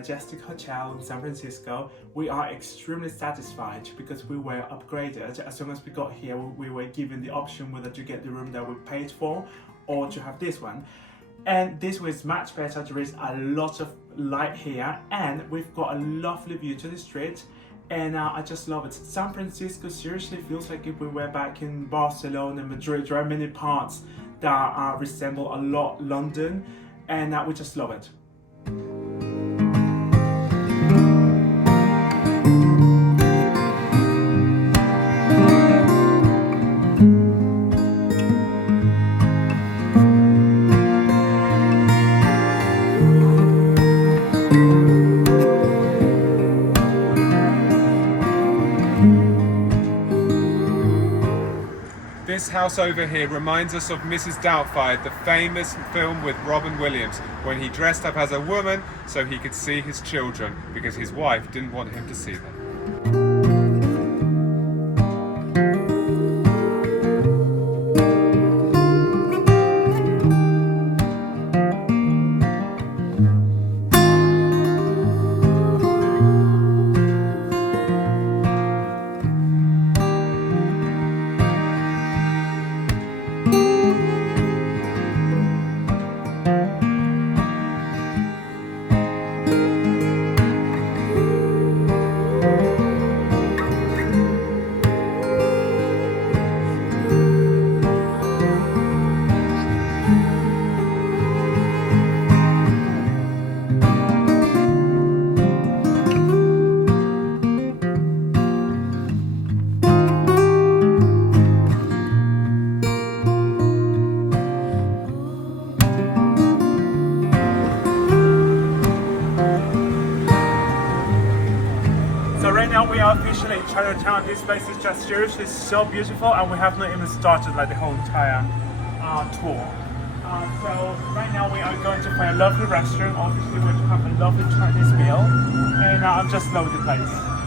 Majestic Hotel in San Francisco. We are extremely satisfied because we were upgraded. As soon as we got here, we were given the option whether to get the room that we paid for or to have this one. And this was much better. There is a lot of light here and we've got a lovely view to the street. And I just love it. San Francisco seriously feels like if we were back in Barcelona, Madrid. There are many parts that resemble a lot London, and we just love it. This house over here reminds us of Mrs. Doubtfire, the famous film with Robin Williams, when he dressed up as a woman so he could see his children because his wife didn't want him to see them. Right now we are officially in Chinatown. This place is just seriously so beautiful and we have not even started like the whole entire tour. So right now we are going to find a lovely restaurant. Obviously we're going to have a lovely Chinese meal and I'm just loving the place.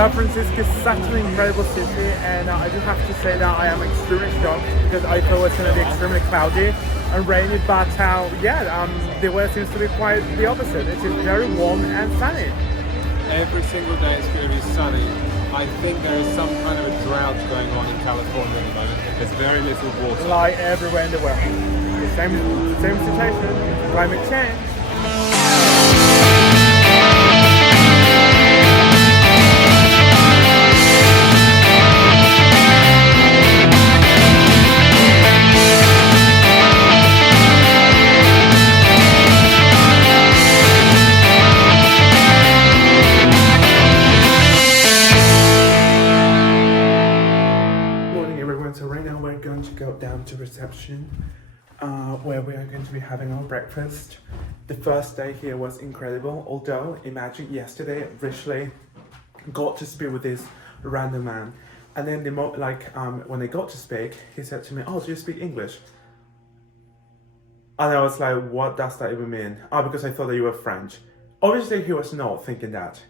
San Francisco is such an incredible city and I do have to say that I am extremely shocked because I thought it was going to be extremely cloudy and rainy, but the weather seems to be quite the opposite. It is very warm and sunny. Every single day it's going to be sunny. I think there is some kind of a drought going on in California at the moment. There's very little water. Like everywhere in the world. Same situation, climate change. So right now we're going to go down to reception where we are going to be having our breakfast. The first day here was incredible, although imagine yesterday Rishley got to speak with this random man and then when they got to speak he said to me, "Oh, do you speak English?" And I was like, what does that even mean? Because I thought that you were French. Obviously he was not thinking that.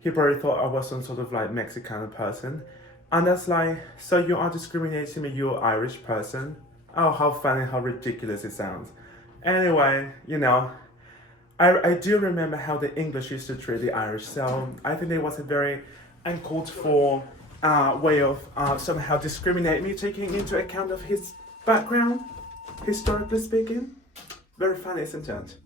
He probably thought I was some sort of like Mexican person. And that's like, so you are discriminating me, you're Irish person? Oh, how funny, how ridiculous it sounds. Anyway, you know, I do remember how the English used to treat the Irish, so I think it was a very uncalled for way of somehow discriminate me, taking into account of his background, historically speaking. Very funny, isn't it?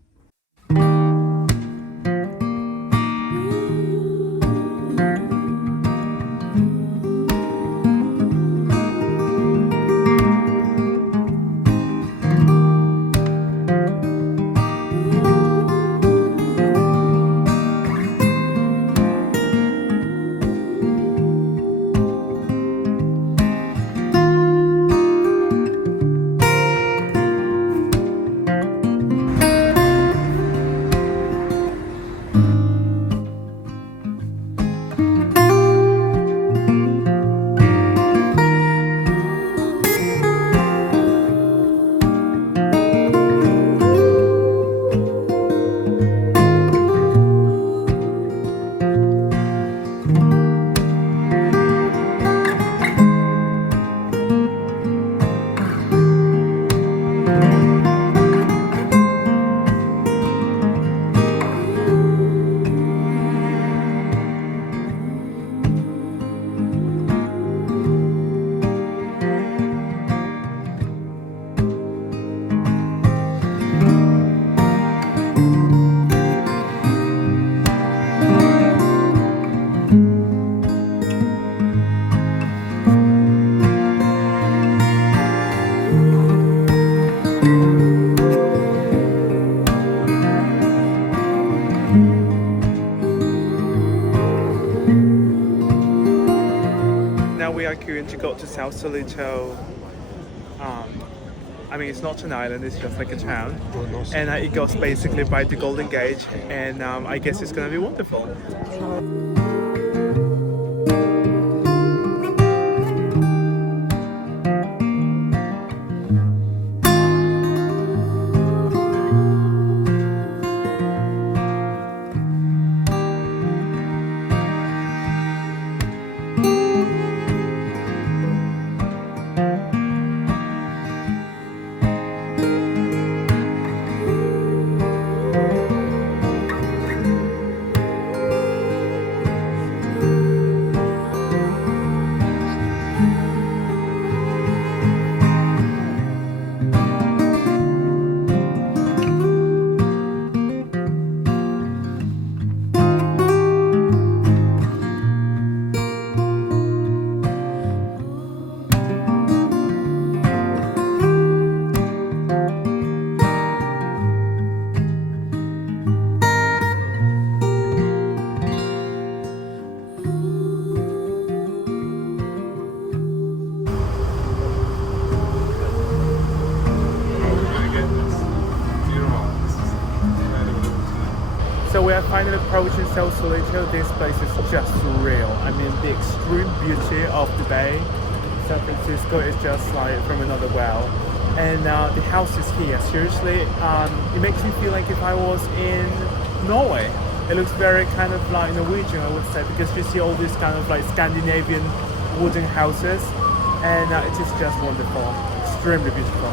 got to Sausalito. I mean, it's not an island, it's just like a town. And it goes basically by the Golden Gate, and I guess it's gonna be wonderful. So we are finally approaching Sausalito. This place is just surreal. I mean, the extreme beauty of the bay. San Francisco is just like from another world. And the houses here, seriously, it makes me feel like if I was in Norway. It looks very kind of like Norwegian, I would say, because you see all these kind of like Scandinavian wooden houses, and it is just wonderful, extremely beautiful.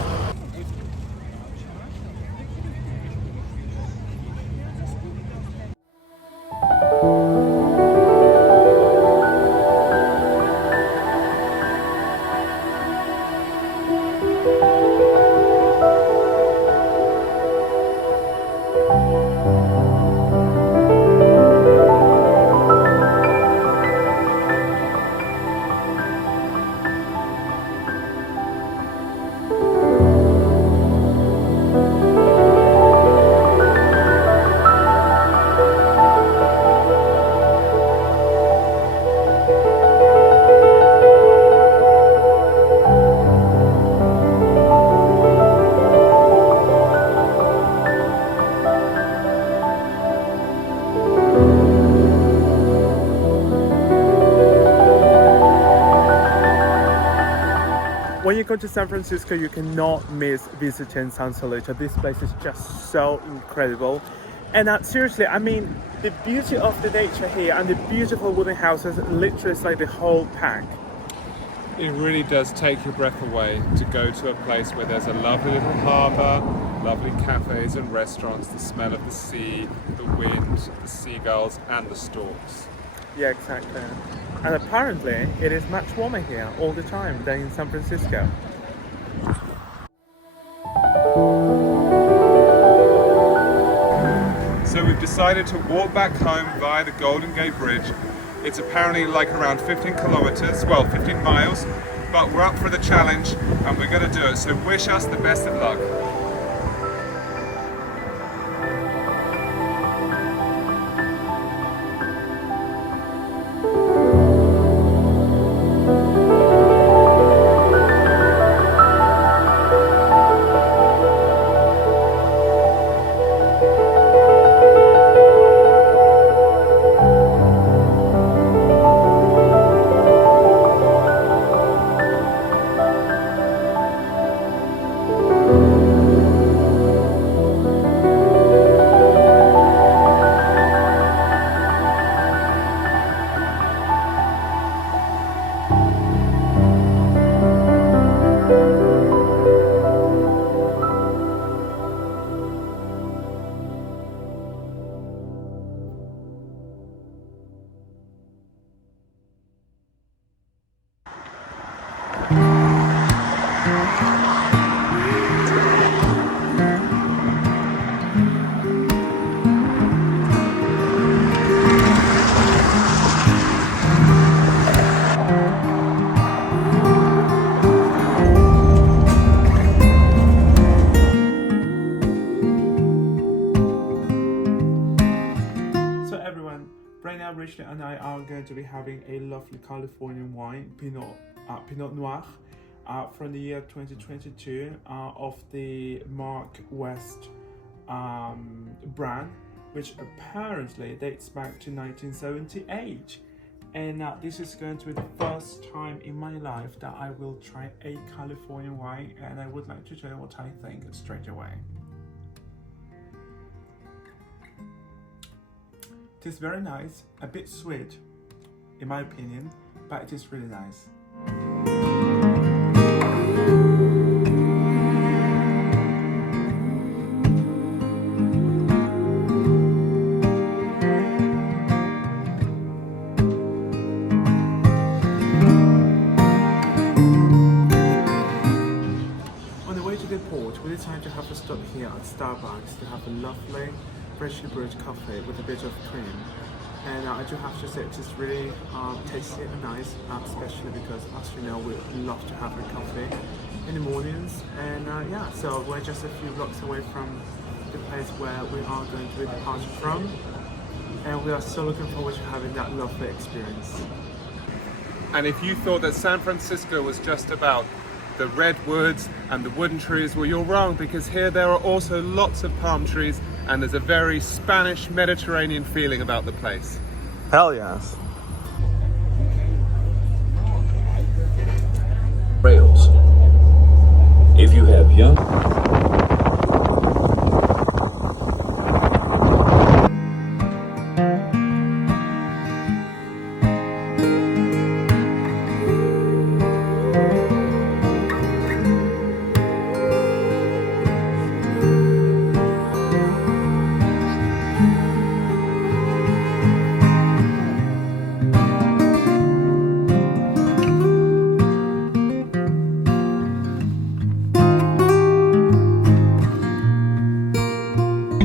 When you go to San Francisco, you cannot miss visiting Sausalito. This place is just so incredible. And seriously, I mean, the beauty of the nature here and the beautiful wooden houses, literally it's like the whole pack. It really does take your breath away to go to a place where there's a lovely little harbour, lovely cafes and restaurants, the smell of the sea, the wind, the seagulls and the storks. Yeah, exactly. And apparently, it is much warmer here all the time than in San Francisco. So we've decided to walk back home via the Golden Gate Bridge. It's apparently like around 15 kilometers, well 15 miles, but we're up for the challenge and we're going to do it. So wish us the best of luck. Richard and I are going to be having a lovely Californian wine, Pinot Pinot Noir from the year 2022 of the Mark West brand, which apparently dates back to 1978. And this is going to be the first time in my life that I will try a California wine, and I would like to tell you what I think straight away. It is very nice, a bit sweet in my opinion, but it is really nice. On the way to the port, we decided to have a stop here at Starbucks to have a lovely freshly brewed coffee with a bit of cream. And I do have to say it is really tasty and nice, especially because, as you know, we love to have a coffee in the mornings. And yeah, so we're just a few blocks away from the place where we are going to be departing from. And we are so looking forward to having that lovely experience. And if you thought that San Francisco was just about the redwoods and the wooden trees, well, you're wrong, because here there are also lots of palm trees, and there's a very Spanish Mediterranean feeling about the place. Hell yes. Rails. If you have young...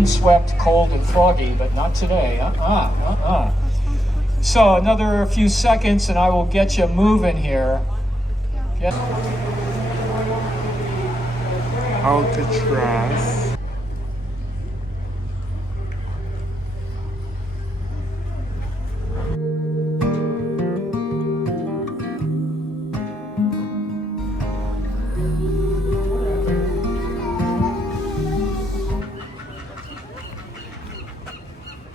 Swept, cold, and foggy, but not today. So another few seconds and I will get you moving here. Alcatraz.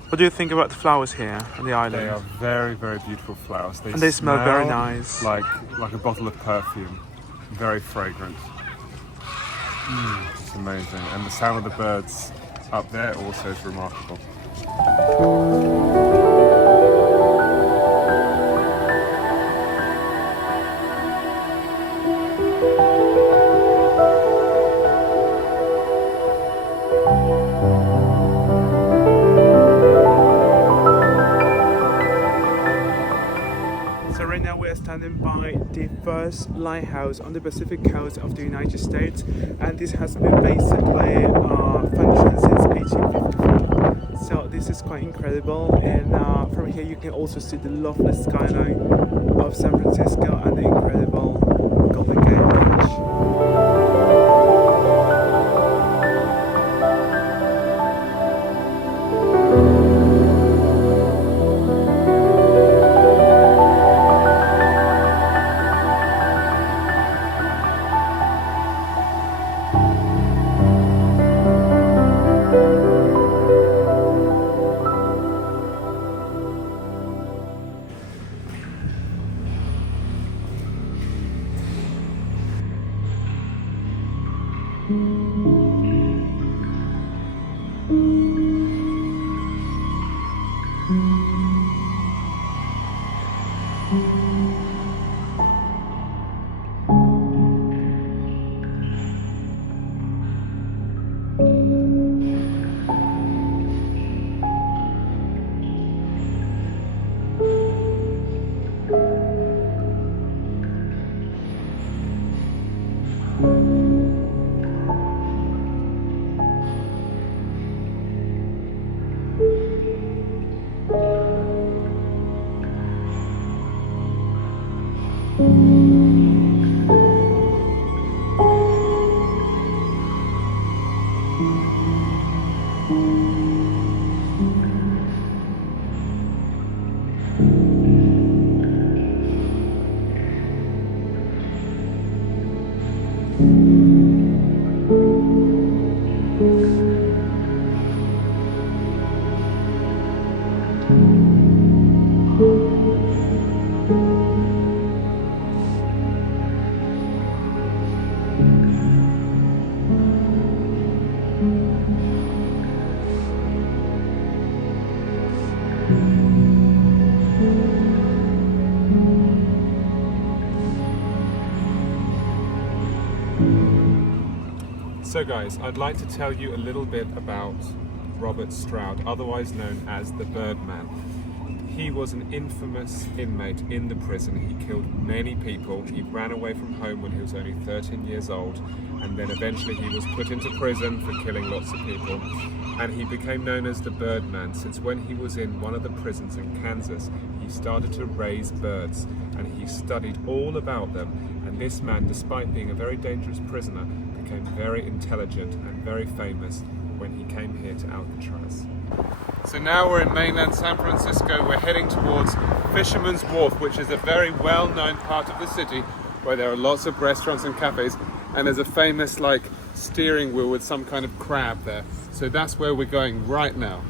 What do you think about the flowers here on the island? They are very, very beautiful flowers. And they smell very nice. Like a bottle of perfume. Very fragrant. It's amazing. And the sound of the birds up there also is remarkable. So right now we are standing by the first lighthouse on the Pacific coast of the United States, and this has been basically functioning since 1854. So this is quite incredible, and from here you can also see the lovely skyline of San Francisco and the incredible Golden Gate Bridge. So guys, I'd like to tell you a little bit about Robert Stroud, otherwise known as the Birdman. He was an infamous inmate in the prison. He killed many people. He ran away from home when he was only 13 years old, and then eventually he was put into prison for killing lots of people. And he became known as the Birdman since when he was in one of the prisons in Kansas, he started to raise birds and he studied all about them. And this man, despite being a very dangerous prisoner, became very intelligent and very famous when he came here to Alcatraz. So now we're in mainland San Francisco. We're heading towards Fisherman's Wharf, which is a very well-known part of the city where there are lots of restaurants and cafes, and there's a famous steering wheel with some kind of crab there. So that's where we're going right now.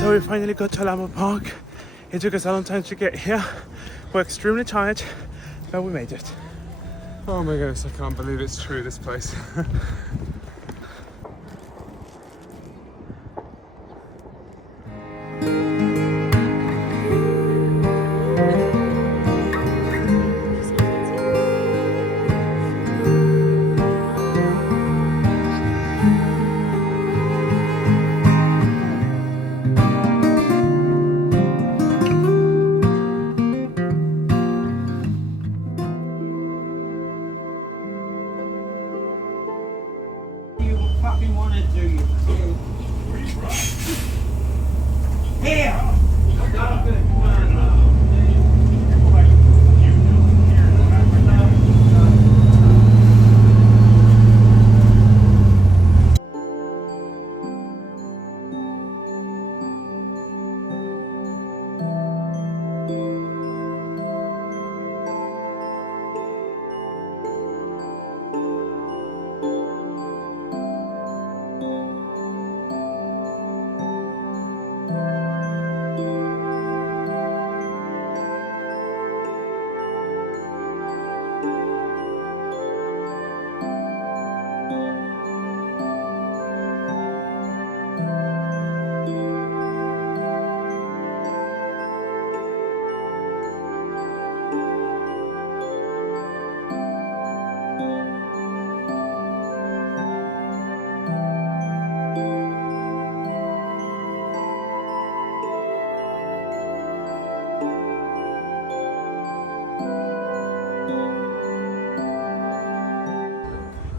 So we finally got to Alamo Park. It took us a long time to get here. We're extremely tired, but we made it. Oh my goodness, I can't believe it's true, this place. You fucking want to do, you kid. Here!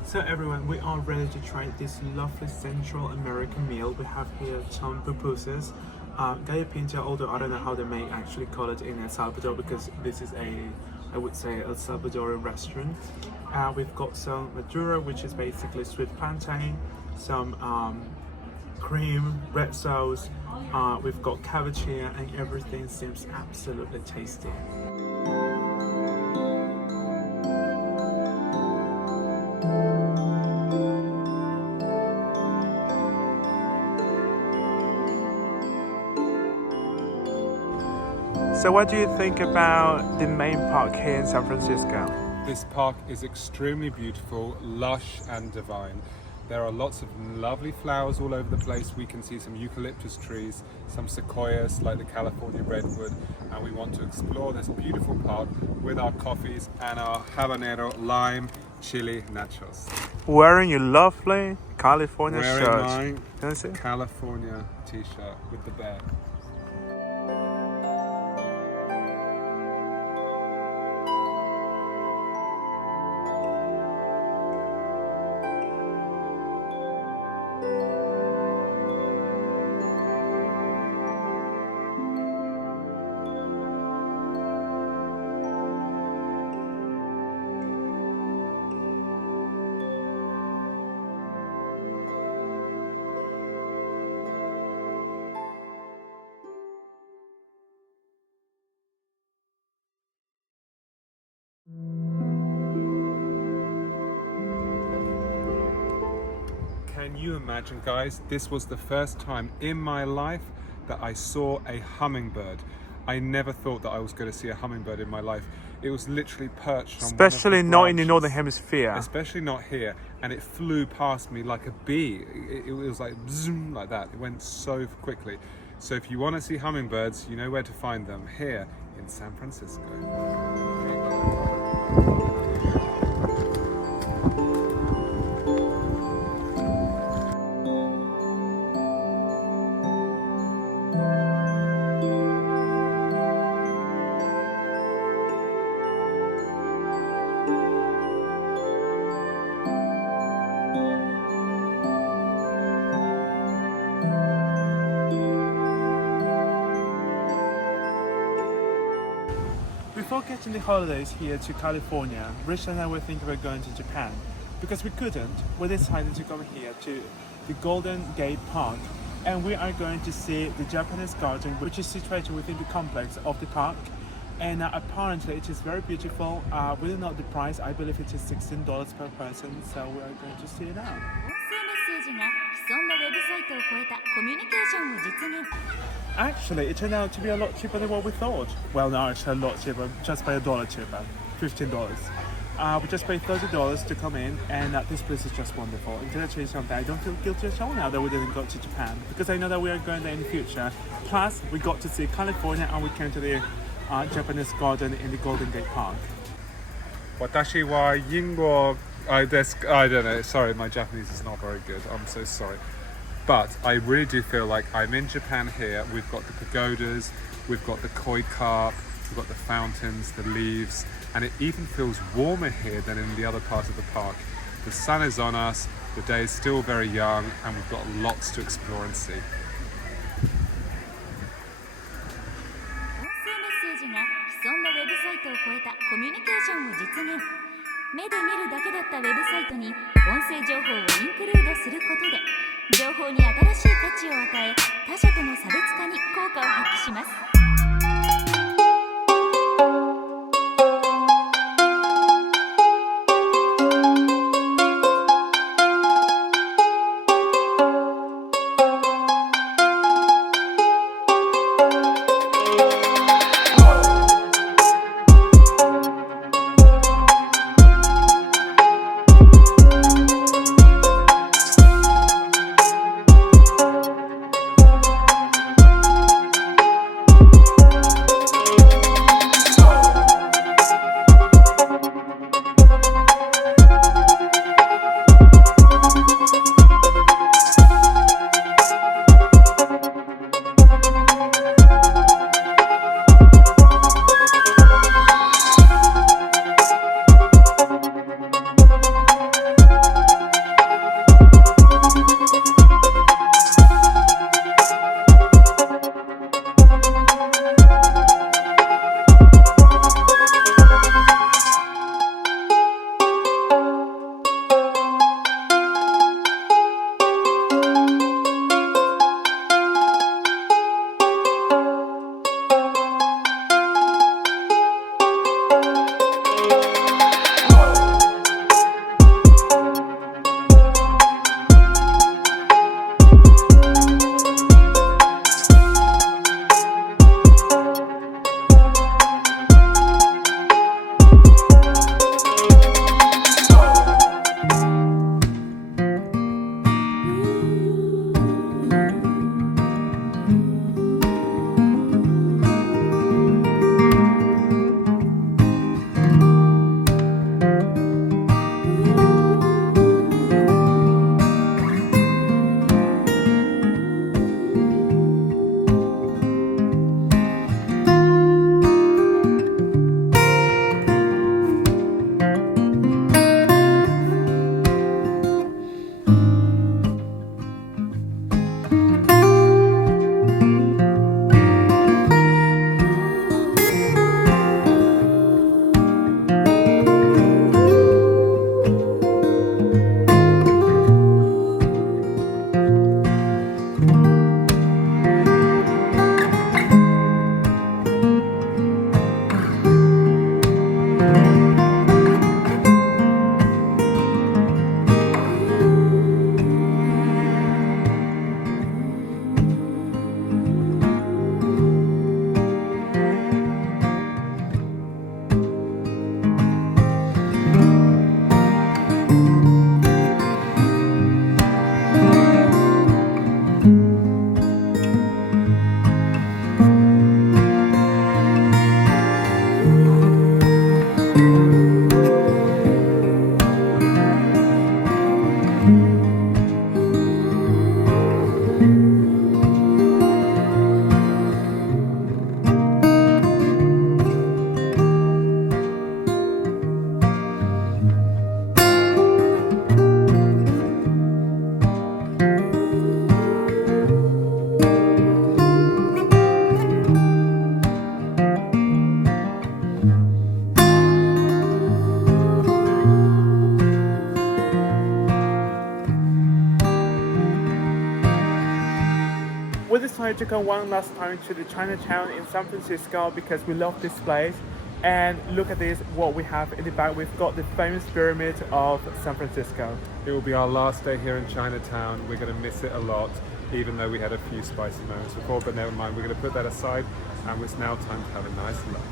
So everyone, we are ready to try this lovely Central American meal. We have here some pupusas, gallo pinto, although I don't know how they may actually call it in El Salvador because this is I would say El Salvadorian restaurant. We've got some maduro, which is basically sweet plantain, some cream, red sauce. We've got cabbage here, and everything seems absolutely tasty. So what do you think about the main park here in San Francisco? This park is extremely beautiful, lush and divine. There are lots of lovely flowers all over the place. We can see some eucalyptus trees, some sequoias like the California redwood, and we want to explore this beautiful park with our coffees and our habanero lime chili nachos. Wearing your lovely California Wearing shirt. my Can I see? California t-shirt with the bear. Can you imagine, guys? This was the first time in my life that I saw a hummingbird. I never thought that I was going to see a hummingbird in my life. It was literally perched on Especially one of the not in the branches. Northern Hemisphere. Especially not here, and it flew past me like a bee. It was like zoom, like that. It went so quickly. So if you want to see hummingbirds, you know where to find them, here in San Francisco. Before getting the holidays here to California, Rich and I were thinking about going to Japan. Because we couldn't, we decided to come here to the Golden Gate Park, and we are going to see the Japanese garden, which is situated within the complex of the park. And apparently it is very beautiful. We don't know the price. I believe it is $16 per person, so we are going to see it now. 音声メッセージが既存のウェブサイトを超えたコミュニケーションを実現。 Actually, it turned out to be a lot cheaper than what we thought. Well, no, actually a lot cheaper, just by $1 cheaper, $15. We just paid $30 to come in, and this place is just wonderful. And to tell you something, I don't feel guilty at all now that we didn't go to Japan, because I know that we are going there in the future. Plus, we got to see California, and we came to the Japanese garden in the Golden Gate Park. Watashi wa yingo desu. I don't know. Sorry, my Japanese is not very good. I'm so sorry. But I really do feel like I'm in Japan here. We've got the pagodas, we've got the koi carp, we've got the fountains, the leaves, and it even feels warmer here than in the other part of the park. The sun is on us, the day is still very young, and we've got lots to explore and see. 音声メッセージが既存のウェブサイトを超えたコミュニケーションを実現。目で見るだけだったウェブサイトに音声情報をインクルードすることで、情報に新しい価値を与え、他社との差別化に効果を発揮します。wait to come one last time to the Chinatown in San Francisco because we love this place. And look at this, what we have in the back. We've got the famous pyramid of San Francisco. It will be our last day here in Chinatown. We're going to miss it a lot, even though we had a few spicy moments before, but never mind. We're going to put that aside, and it's now time to have a nice lunch.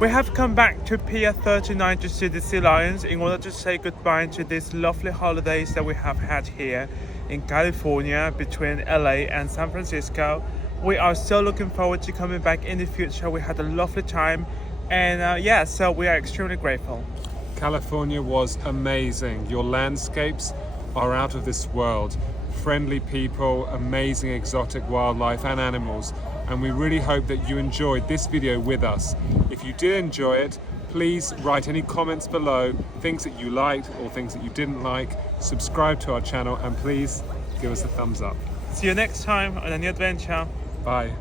We have come back to Pier 39 to see the sea lions in order to say goodbye to these lovely holidays that we have had here in California between LA and San Francisco. We are so looking forward to coming back in the future. We had a lovely time, and yeah, so we are extremely grateful. California was amazing. Your landscapes are out of this world. Friendly people, amazing exotic wildlife and animals. And we really hope that you enjoyed this video with us. If you did enjoy it, please write any comments below, things that you liked or things that you didn't like. Subscribe to our channel and please give us a thumbs up. See you next time on a new adventure. Bye.